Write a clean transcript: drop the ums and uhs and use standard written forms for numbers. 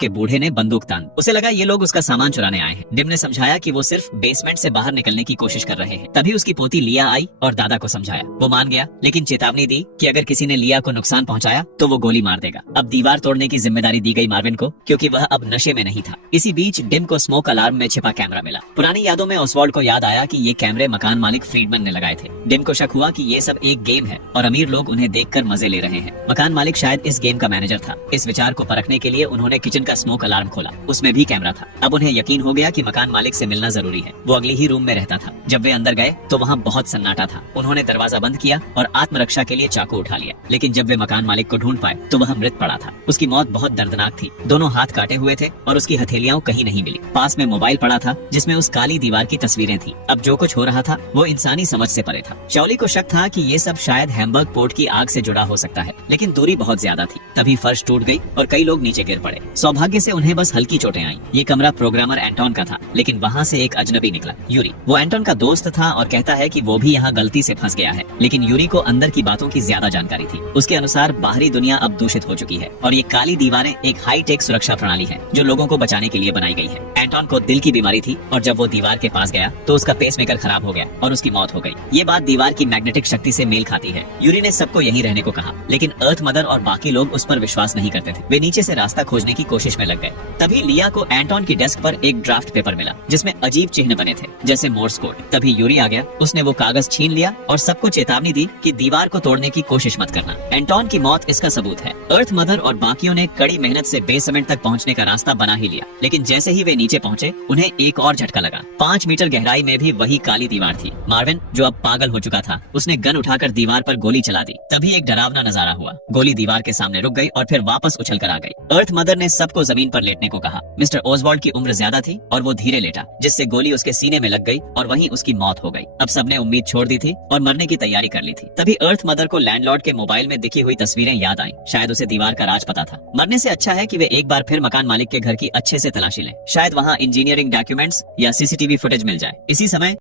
के बूढ़े ने बंदूक तान। उसे लगा ये लोग उसका सामान चुराने आए हैं। डिम ने समझाया कि वो सिर्फ बेसमेंट से बाहर निकलने की कोशिश कर रहे हैं। तभी उसकी पोती लिया आई और दादा को समझाया। वो मान गया, लेकिन चेतावनी दी कि अगर किसी ने लिया को नुकसान पहुंचाया तो वो गोली मार देगा। अब दीवार तोड़ने की जिम्मेदारी दी गई मार्विन को, क्योंकि वह अब नशे में नहीं था। इसी बीच डिम को स्मोक अलार्म में छिपा कैमरा मिला। पुरानी यादों में ओसवाल्ड को याद आया कि ये कैमरे मकान मालिक फ्रीडमैन ने लगाए थे। डिम को शक हुआ कि ये सब एक गेम है और अमीर लोग उन्हें देखकर मजे ले रहे हैं। मकान मालिक शायद इस गेम का मैनेजर था। इस विचार को परखने के लिए उन्होंने किचन का स्मोक अलार्म खोला। उसमें भी कैमरा था। अब उन्हें यकीन हो गया कि मकान मालिक से मिलना जरूरी है। वो अगली ही रूम में रहता था। जब वे अंदर गए तो वहाँ बहुत सन्नाटा था। उन्होंने दरवाजा बंद किया और आत्मरक्षा के लिए चाकू उठा लिया। लेकिन जब वे मकान मालिक को ढूंढ पाए तो वह मृत पड़ा था। उसकी मौत बहुत दर्दनाक थी। दोनों हाथ काटे हुए थे और उसकी हथेलियां कहीं नहीं मिली। पास में मोबाइल पड़ा था जिसमें उस काली दीवार की तस्वीरें थी। अब जो कुछ हो रहा था वो इंसानी समझ से परे था। शौली को शक था कि ये सब शायद हैम्बर्ग पोर्ट की आग से जुड़ा हो सकता है, लेकिन दूरी बहुत ज्यादा थी। तभी फर्श टूट गई और कई लोग नीचे गिर पड़े। सौभाग्य से उन्हें बस हल्की चोटें आईं। ये कमरा प्रोग्रामर एंटोन का था, लेकिन वहाँ से एक अजनबी निकला, यूरी। वो एंटोन का दोस्त था और कहता है कि वो भी यहाँ गलती से फंस गया है। लेकिन यूरी को अंदर की बातों की ज्यादा जानकारी थी। उसके अनुसार बाहरी दुनिया अब दूषित हो चुकी है और ये काली दीवारें एक हाई टेक सुरक्षा प्रणाली है जो लोगों को बचाने के लिए बनाई गई है। एंटोन को दिल की बीमारी थी और जब वो दीवार के पास गया तो उसका पेसमेकर खराब हो गया और उसकी मौत हो गई। ये बात दीवार की मैग्नेटिक शक्ति से मेल खाती है। यूरी ने सबको यहीं रहने को कहा, लेकिन अर्थ मदर और बाकी लोग उस पर विश्वास नहीं करते थे। वे नीचे से रास्ता खोजने की कोशिश में लग गए। तभी लिया को एंटोन की डेस्क पर एक ड्राफ्ट पेपर मिला जिसमें अजीब चिन्ह बने थे, जैसे मोर्स कोड। तभी यूरी आ गया। उसने वो कागज छीन लिया और सबको चेतावनी दी कि दीवार को तोड़ने की कोशिश मत करना। एंटोन की मौत इसका सबूत है। अर्थ मदर और बाकियों ने कड़ी मेहनत से बेसमेंट तक पहुंचने का रास्ता बना ही लिया, लेकिन जैसे ही वे नीचे पहुंचे उन्हें एक और झटका लगा। 5 मीटर गहराई में भी वही काली दीवार थी। मार्विन, जो अब पागल हो चुका था, उसने गन उठाकर दीवार पर गोली चला दी। तभी एक डरावना नजारा हुआ। गोली दीवार के सामने रुक गई और फिर वापस उछल कर आ गई। अर्थ मदर ने सबको जमीन पर लेटने को कहा। मिस्टर ओसवाल्ड की उम्र ज्यादा थी और वो धीरे लेटा, जिससे गोली उसके सीने में लग गई और वहीं उसकी मौत हो गई। अब सबने उम्मीद छोड़ दी थी और मरने की तैयारी कर ली थी। तभी अर्थ मदर को लैंडलॉर्ड के मोबाइल में दिखी हुई तस्वीरें याद आईं। शायद उसे दीवार का राज पता था। मरने से अच्छा है कि वे एक बार फिर मकान मालिक के घर की अच्छे से तलाशी लें। शायद वहाँ इंजीनियरिंग डॉक्यूमेंट्स या सीसीटीवी फुटेज मिल जाए। इसी समय